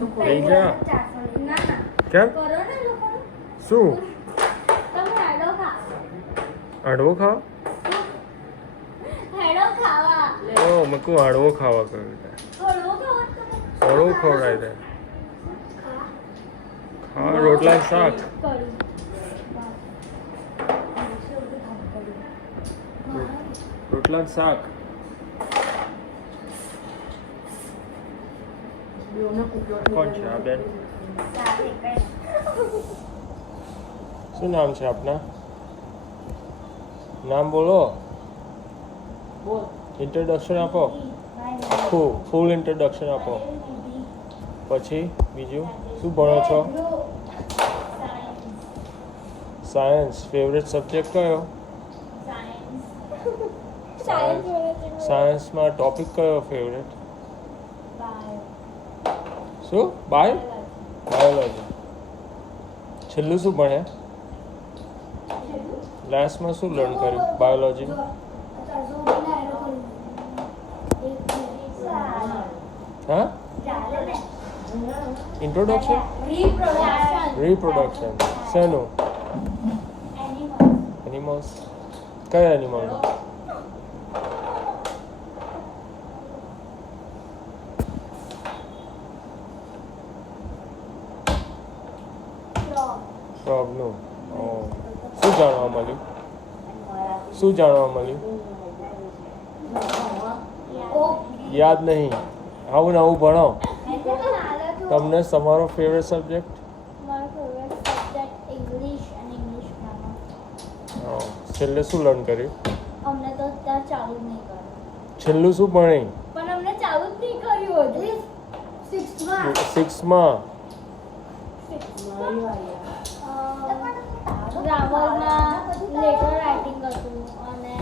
લઈ જા કેમ શું હાડવો ખાવા ઓ મેં કહું હાડવો ખાવા કહ્યું હળવો ખવડાય દે હા રોટલા ને શાક રોટલા ને શાક કોણ છે આ બેન શું નામ છે આપના નામ બોલો ઇન્ટ્રોડક્શન આપો ફૂલ ઇન્ટ્રોડક્શન આપો પછી બીજું શું ભણો છો સાયન્સ ફેવરેટ સબ્જેક્ટ કયો સાયન્સમાં ટોપિક કયો ફેવરેટ શું બાયોલોજી છેલ્લું શું ભણ્યા લાસ્ટમાં શું લર્ન કર્યું બાયોલોજી હા ઇન્ટ્રોડક્શન રિપ્રોડક્શન શેનું એનિમલ્સ કયા એનિમલનું ફ્રોગનું શું જાણવા મળ્યું યાદ નહીં આવું ને આવું ભણો તમને તમારો ફેવરેટ સબ્જેક્ટ છેલ્લે શું લર્ન કર્યું અમને તો ત્યાં ચાલુ જ નહીં કર્યું છેલ્લું શું ભણી પણ અમને ચાલુ જ નહીં કર્યું હજુ 6માં ગ્રામરમાં લેટર રાઇટિંગ હતું અને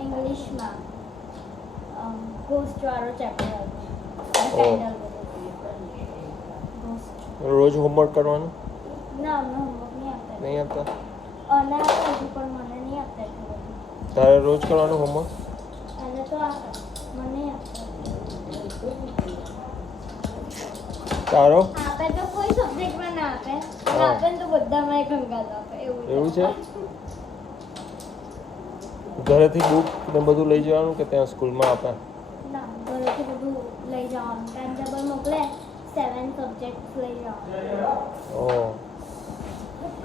ઇંગ્લિશમાં ઘોસ્ટવાળો ચેપ્ટર હતું રોજ હોમવર્ક કરવાનું ના અમને હોમવર્ક નહીં આપતા નહીં આપતા અને આપતા હજુ પણ મને નહીં આપતા એટલું બધું તારે રોજ કરવાનું હોમવર્ક અને તો આપતા મને નહીં આપતા તારો આપે તો કોઈ સબ્જેક્ટમાં ના આપે અને આપે ને તો બધામાં એક અંગાત આપે એવું છે ઘરેથી બુક ને બધું લઈ જવાનું કે ત્યાં સ્કૂલમાં આપે ના ઘરેથી બધું લઈ જવાનું ટાઈમ ટેબલ મોકલે 7 સબ્જેક્ટ લઈ જવાનું ઓ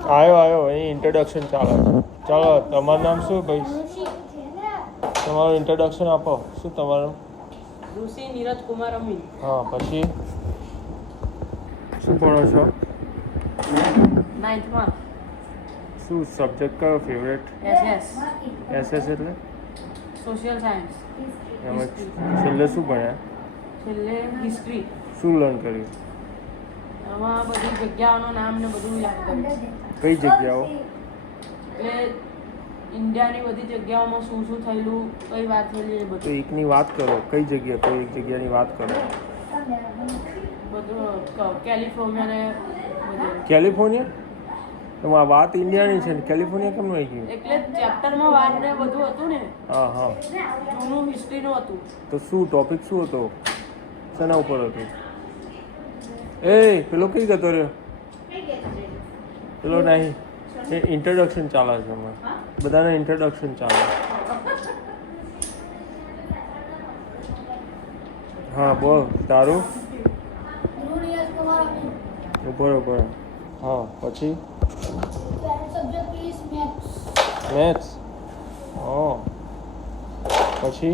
આવ્યો અહીં ઇન્ટ્રોડક્શન ચાલે છે ચાલો તમારું નામ શું ભાઈ તમારું ઇન્ટ્રોડક્શન આપો શું તમારું ઋષિ નીરજ કુમાર અમીન હા પછી શું ભણો છો 9th માં શું સબ્જેક્ટ કયો ફેવરેટ SS એસએસ એટલે સોશિયલ સાયન્સ એમાં છેલ્લે શું ભણ્યા છેલ્લે હિસ્ટ્રી શું લર્ન કર્યું એમાં બધી જગ્યાઓનું નામ ને બધું યાદ કર્યું કઈ જગ્યાઓ એટલે ઇન્ડિયાની બધી જગ્યાઓમાં શું શું થયેલું કઈ વાત થયેલી એ તો બધું એકની વાત કરો કઈ જગ્યા કોઈ એક જગ્યાની વાત કરો બધું કેલિફોર્નિયા ને બધું કેલિફોર્નિયા તો આ વાત ઇન્ડિયાની છે ને કેલિફોર્નિયા કેમ આવી ગયું એટલે ચેપ્ટરમાં વાત ને બધું હતું ને હા હા જૂનું હિસ્ટ્રીનું હતું તો શું ટોપિક શું હતો શેના ઉપર હતું એ પેલો કઈ ગતો રહ્યો પેલો નહીં એ ઇન્ટ્રોડક્શન ચાલે છે હમણાં બધાને ઇન્ટ્રોડક્શન ચાલે હા બોલ તારું બરોબર હા પછી મેથ્સ હા પછી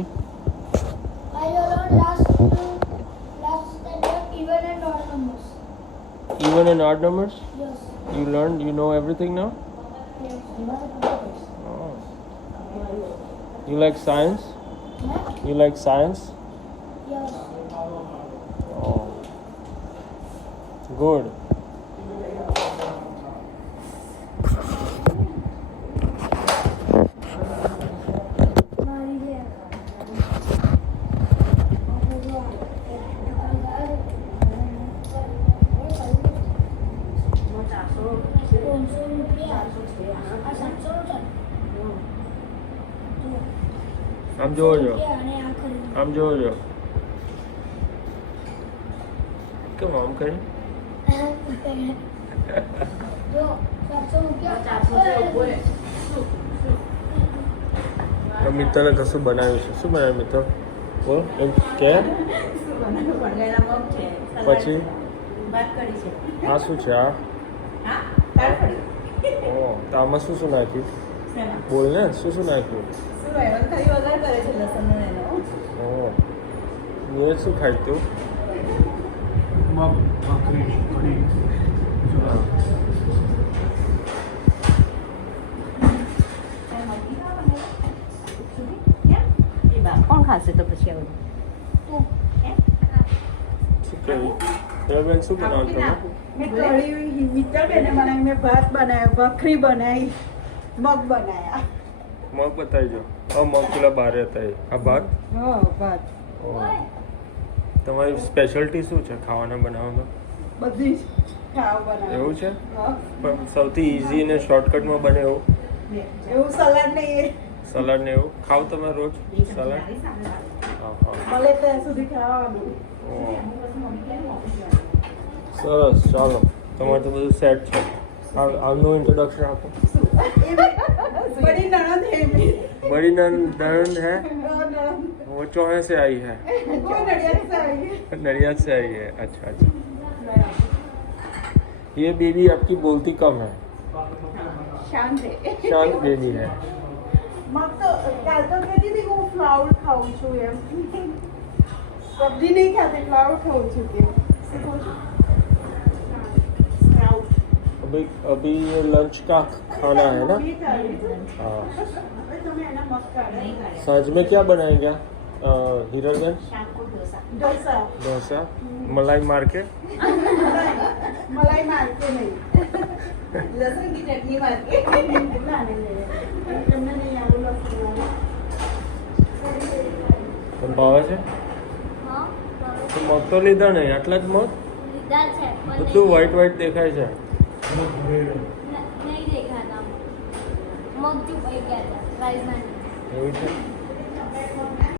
even and odd numbers you learned you know everything now oh. You like science oh good આમ જોવો છો કેમ આમ કરી જો ચારસો મૂક્યા. 400 છે ઉભો રહે. તો મિત્રને કશું બનાવ્યું છે શું બનાવ્યું મિત્ર બોલ એમ કે શું બનાવ્યું? વણગાયેલા મગ છે. સલાડ પછી? છે, ભાત કઢી છે. આ શું છે આ હા, દાળ કઢી. ઓ તો આમાં શું શું નાખ્યું શેના? બોલ ને શું નાખ્યું શું હોય? ખાલી વઘાર કરે છે લસણનો ને એનો. ઓ મેં શું ખાય તું મગ ભાખરી કઢી હા. એ બા કોણ ખાશે તો પછી આવું? તું. શું કહ્યું બેન શું બનાવો તમે મેં કઢી મિત્તલબેને બનાવી, મેં ભાત બનાવ્યો, ભાખરી બનાવી, મગ બનાવ્યા. મગ બતાવી જો મગ પેલા બારે હતા એ આ ભાત હા ભાત ઓ. તમારી સ્પેશિયાલિટી શું છે ખાવાના બનાવવામાં બધી જ ખાવા બનાવે. એવું છે હા. પણ સૌથી ઇઝી અને શોર્ટકટમાં બને એવું એવું સલાડ નહીં, સલાડ ને એવું ખાવ તમે રોજ સલાડ હા હા મળે ત્યાં સુધી ખાવાનું. ઓ. સરસ ચાલો તમારે તો બધું સેટ છે આમનું ઇન્ટ્રોડક્શન આપો બડી નણંદ હે મેરી. बड़ी नंद है नणंद वो चौहे से आई है वो नडियाद से आई है. नडियाद से आई है अच्छा अच्छा ये बेबी आपकी बोलती कम है શાંત હે. शांत बेबी है મગ તો કાલ તો કહેતી હતી કે હું ફ્લાવર ખાઉં છું એમ. સબ્જી નહીં ખાતી, ફ્લાવર ખાઉં છું કે શું ખાઉં છું? સ્પ્રાઉટ. अभी अभी ये लंच का खाना है ना બી ચાલે. हाँ હવે તમે એના મગ કાઢો. सांझ में क्या बनाएंगे हीराबेन ઢોસા. डोसा मलाई मार के મલાઈ મારકે નહીં. લસણ કી ચટણી મારકે. ના નહીં. તમને નહીં આવું લસણ વાળું. તને ભાવે છે હા તો મગ તો લીધા નહીં આટલા જ મગ લીધા છે પણ બધું વ્હાઈટ વ્હાઈટ દેખાય છે નહીં દેખાતા મગ ચૂપાઈ ગયા હતા પ્રાઇઝ ના એવું છે